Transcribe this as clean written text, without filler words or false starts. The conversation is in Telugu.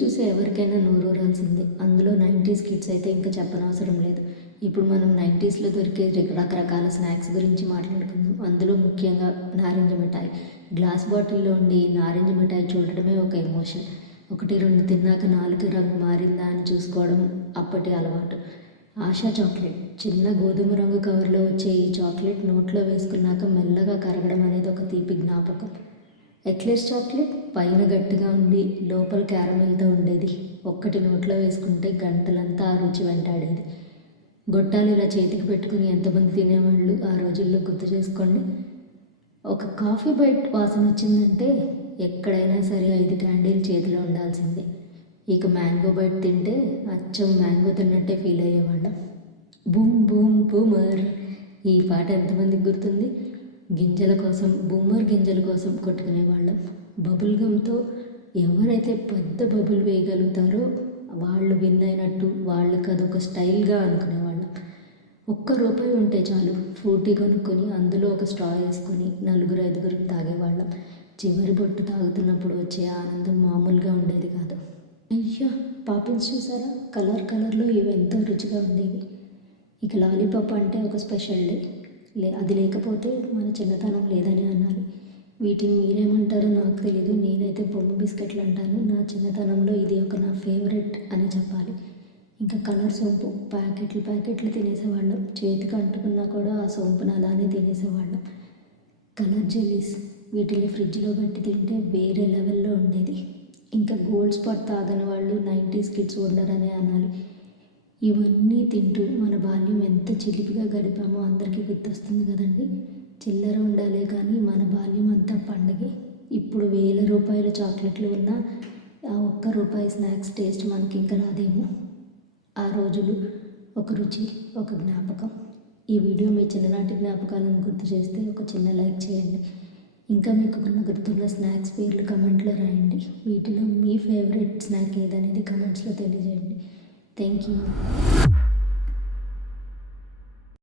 చూసి ఎవరికైనా నోరూరాల్సిందే. అందులో 90s కిడ్స్ అయితే ఇంకా చెప్పనవసరం లేదు. ఇప్పుడు మనం 90స్లో దొరికే రకరకాల స్నాక్స్ గురించి మాట్లాడుకుందాం. అందులో ముఖ్యంగా నారింజ మిఠాయి. గ్లాస్ బాటిల్లో ఉండి నారింజ మిఠాయి చూడడమే ఒక ఎమోషన్. 1-2 తిన్నాక నాలుక రంగు మారిందా అని చూసుకోవడం అప్పటి అలవాటు. ఆశా చాక్లెట్. చిన్న గోధుమ రంగు కవర్లో వచ్చే ఈ చాక్లెట్ నోట్లో వేసుకున్నాక మెల్లగా కరగడం అనేది ఒక తీపి జ్ఞాపకం. ఎక్లేర్స్ చాక్లెట్ పైన గట్టిగా ఉండి లోపల క్యారమెల్తో ఉండేది. ఒక్కటి నోట్లో వేసుకుంటే గంటలంతా ఆ రుచి వెంటాడేది. గొట్టాలు ఇలా చేతికి పెట్టుకుని ఎంతమంది తినేవాళ్ళు ఆ రోజుల్లో గుర్తు చేసుకోండి. ఒక కాఫీ బైట్ వాసన వచ్చిందంటే ఎక్కడైనా సరే 5 క్యాండీలు చేతిలో ఉండాల్సిందే. ఇక మ్యాంగో బైట్ తింటే అచ్చం మ్యాంగో తిన్నట్టే ఫీల్ అయ్యేవాళ్ళం. బూమ్ బూమ్ బూమర్, ఈ పాట ఎంతమందికి గుర్తుంది? గింజల కోసం, బూమర్ గింజల కోసం కొట్టుకునేవాళ్ళం. బబుల్ గమ్తో ఎవరైతే పెద్ద బబుల్ వేయగలుగుతారో వాళ్ళు విన్ అయినట్టు, వాళ్ళకి అదొక స్టైల్గా అనుకునేవాళ్ళం. ₹1 ఉంటే చాలు ఫ్రూటీ కొనుక్కొని అందులో ఒక స్ట్రా వేసుకొని 4-5 తాగేవాళ్ళం. చివరి బొట్టు తాగుతున్నప్పుడు వచ్చే ఆనందం మామూలుగా ఉండేది కాదు. అయ్యా, పాపిన్స్ చూసారా? కలర్లో ఇవి ఎంతో రుచిగా ఉండేవి. ఇక లాలీపాప్ అంటే ఒక స్పెషల్ డే. అది లేకపోతే మన చిన్నతనం లేదని అనాలి. వీటిని మీరేమంటారో నాకు తెలీదు. నేనైతే బొమ్మ బిస్కెట్లు అంటాను. నా చిన్నతనంలో ఇది నా ఫేవరెట్ అని చెప్పాలి. ఇంకా కలర్ సోంపు ప్యాకెట్లు తినేసేవాళ్ళం. చేతికి అంటుకున్నా కూడా ఆ సోంపుని అలానే తినేసేవాళ్ళం. కలర్ జెల్లీస్, వీటిని ఫ్రిడ్జ్లో పెట్టి తింటే వేరే లెవెల్లో ఉండేది. ఇంకా గోల్డ్ స్పాట్ తాగని వాళ్ళు 90s కిడ్స్ ఉండరనే అనాలి. ఇవన్నీ తింటూ మన బాల్యం ఎంత చిలిపిగా గడిపామో అందరికీ గుర్తొస్తుంది కదండి. చిల్లర ఉండాలే కానీ మన బాల్యం అంతా పండగే. ఇప్పుడు ₹1000 చాక్లెట్లు ఉన్నా ఆ ₹1 స్నాక్స్ టేస్ట్ మనకి ఇంకా రాదేమో. ఆ రోజులు ఒక రుచి, ఒక జ్ఞాపకం. ఈ వీడియో మీ చిన్ననాటి జ్ఞాపకాలను గుర్తు చేస్తే ఒక చిన్న లైక్ చేయండి. ఇంకా మీకు గుర్తున్న స్నాక్స్ పేర్లు కమెంట్లో రాయండి. వీటిలో మీ ఫేవరెట్ స్నాక్ ఏదనేది కమెంట్స్లో తెలియజేయండి. Thank you.